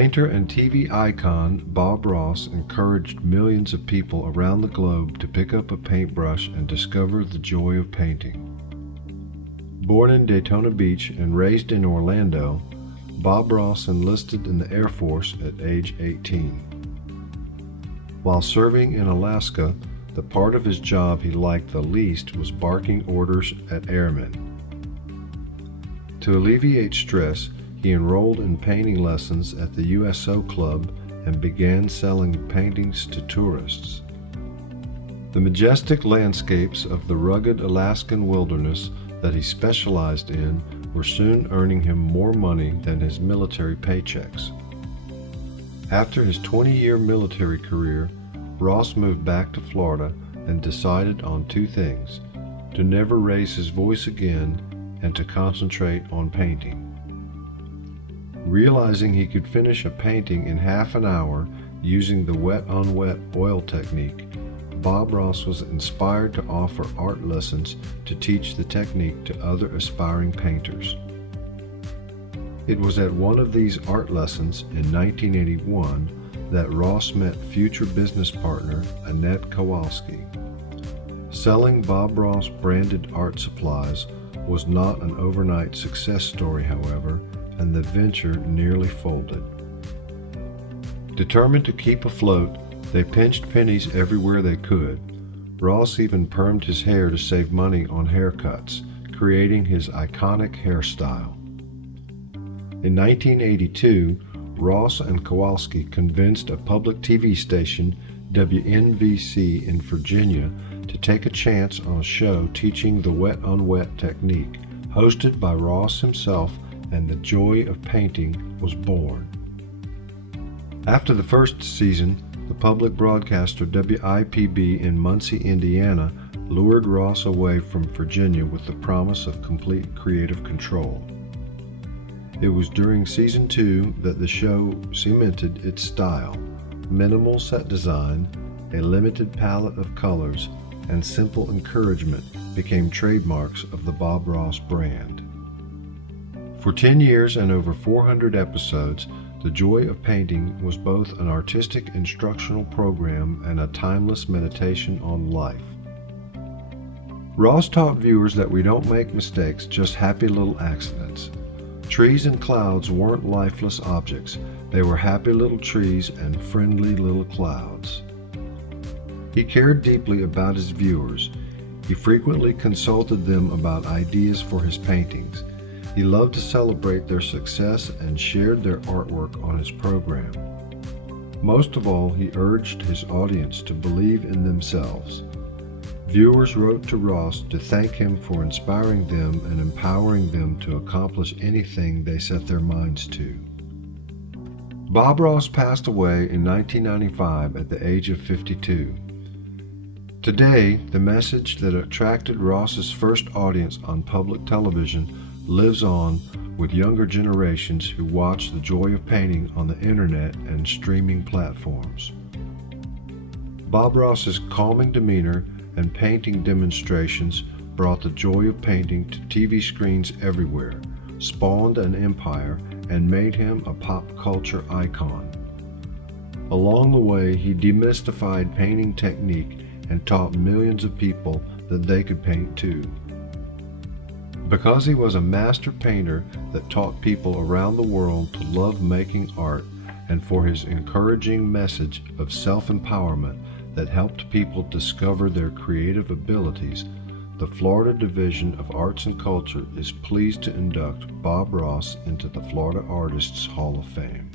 Painter and TV icon Bob Ross encouraged millions of people around the globe to pick up a paintbrush and discover the joy of painting. Born in Daytona Beach and raised in Orlando, Bob Ross enlisted in the Air Force at age 18. While serving in Alaska, the part of his job he liked the least was barking orders at airmen. To alleviate stress, he enrolled in painting lessons at the USO Club and began selling paintings to tourists. The majestic landscapes of the rugged Alaskan wilderness that he specialized in were soon earning him more money than his military paychecks. After his 20-year military career, Ross moved back to Florida and decided on two things: to never raise his voice again and to concentrate on painting. Realizing he could finish a painting in half an hour using the wet-on-wet oil technique, Bob Ross was inspired to offer art lessons to teach the technique to other aspiring painters. It was at one of these art lessons in 1981 that Ross met future business partner Annette Kowalski. Selling Bob Ross branded art supplies was not an overnight success story, however, and the venture nearly folded. Determined to keep afloat, they pinched pennies everywhere they could. Ross even permed his hair to save money on haircuts, creating his iconic hairstyle. In 1982, Ross and Kowalski convinced a public TV station, WNVC in Virginia, to take a chance on a show teaching the wet-on-wet technique, hosted by Ross himself, and the joy of painting was born. After the first season, the public broadcaster WIPB in Muncie, Indiana, lured Ross away from Virginia with the promise of complete creative control. It was during season 2 that the show cemented its style. Minimal set design, a limited palette of colors, and simple encouragement became trademarks of the Bob Ross brand. For 10 years and over 400 episodes, The Joy of Painting was both an artistic instructional program and a timeless meditation on life. Ross taught viewers that we don't make mistakes, just happy little accidents. Trees and clouds weren't lifeless objects. They were happy little trees and friendly little clouds. He cared deeply about his viewers. He frequently consulted them about ideas for his paintings. He loved to celebrate their success and shared their artwork on his program. Most of all, he urged his audience to believe in themselves. Viewers wrote to Ross to thank him for inspiring them and empowering them to accomplish anything they set their minds to. Bob Ross passed away in 1995 at the age of 52. Today, the message that attracted Ross's first audience on public television lives on with younger generations who watch The Joy of Painting on the internet and streaming platforms. Bob Ross's calming demeanor and painting demonstrations brought the joy of painting to TV screens everywhere, spawned an empire, and made him a pop culture icon. Along the way, he demystified painting technique and taught millions of people that they could paint too. Because he was a master painter that taught people around the world to love making art, and for his encouraging message of self-empowerment that helped people discover their creative abilities, the Florida Division of Arts and Culture is pleased to induct Bob Ross into the Florida Artists Hall of Fame.